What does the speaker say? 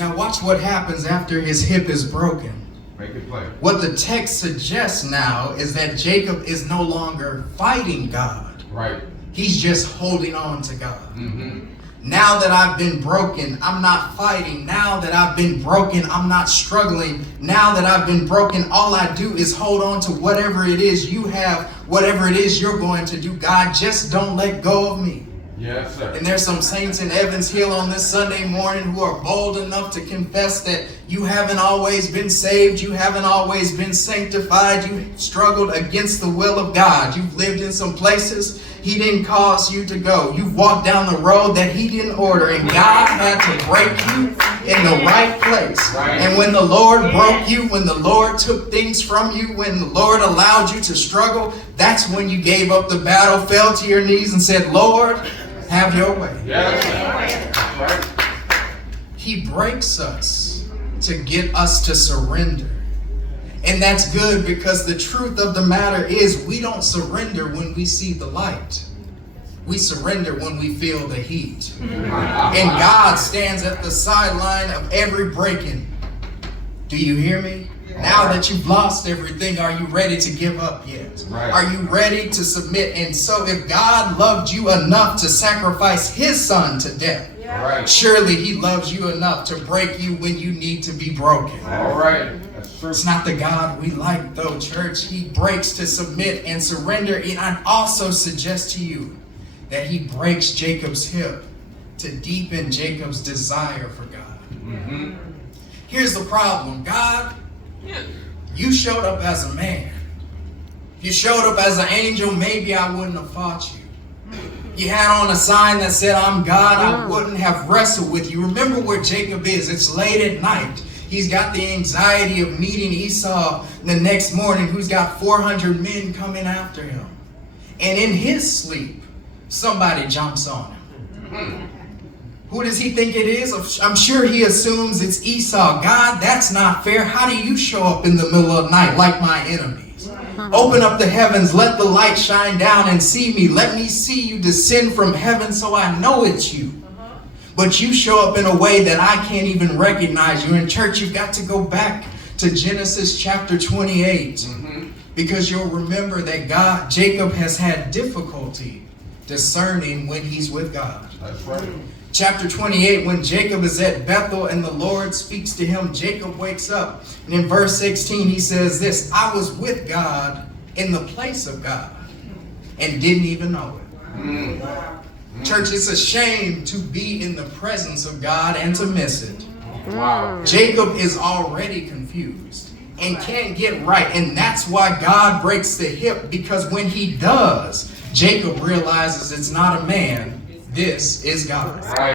Now watch what happens after his hip is broken. Make it plain. What the text suggests now is that Jacob is no longer fighting God. Right. He's just holding on to God. Mm-hmm. Now that I've been broken, I'm not fighting. Now that I've been broken, I'm not struggling. Now that I've been broken, all I do is hold on to whatever it is you have, whatever it is you're going to do. God, just don't let go of me. Yes, sir. And there's some saints in Evans Hill on this Sunday morning who are bold enough to confess that you haven't always been saved. You haven't always been sanctified. You struggled against the will of God. You've lived in some places He didn't cause you to go. You've walked down the road that He didn't order. And God had to break you in the right place. And when the Lord broke you, when the Lord took things from you, when the Lord allowed you to struggle, that's when you gave up the battle, fell to your knees and said, Lord, have your way. Yes, sir. Right. He breaks us to get us to surrender. And that's good, because the truth of the matter is we don't surrender when we see the light. We surrender when we feel the heat. And God stands at the sideline of every breaking. Do you hear me? Now that you've lost everything, are you ready to give up yet? Right. Are you ready to submit? And so if God loved you enough to sacrifice His Son to death, Right. surely He loves you enough to break you when you need to be broken. All right. That's true. It's not the God we like, though, church. He breaks to submit and surrender. And I also suggest to you that He breaks Jacob's hip to deepen Jacob's desire for God. Mm-hmm. Here's the problem. God, you showed up as a man. You showed up as an angel, maybe I wouldn't have fought you. You had on a sign that said, I'm God, I wouldn't have wrestled with you. Remember where Jacob is. It's late at night. He's got the anxiety of meeting Esau the next morning, who's got 400 men coming after him. And in his sleep, somebody jumps on him. Who does he think it is? I'm sure he assumes it's Esau. God, that's not fair. How do you show up in the middle of the night like my enemies? Open up the heavens, let the light shine down and see me. Let me see you descend from heaven so I know it's you. But you show up in a way that I can't even recognize you. In church, you've got to go back to Genesis chapter 28. Because you'll remember that Jacob has had difficulty discerning when he's with God. That's right. Chapter 28, when Jacob is at Bethel and the Lord speaks to him, Jacob wakes up. And in verse 16, he says this, I was with God in the place of God and didn't even know it. Church, it's a shame to be in the presence of God and to miss it. Wow. Jacob is already confused and can't get right. And that's why God breaks the hip, because when He does, Jacob realizes it's not a man, this is God. Right.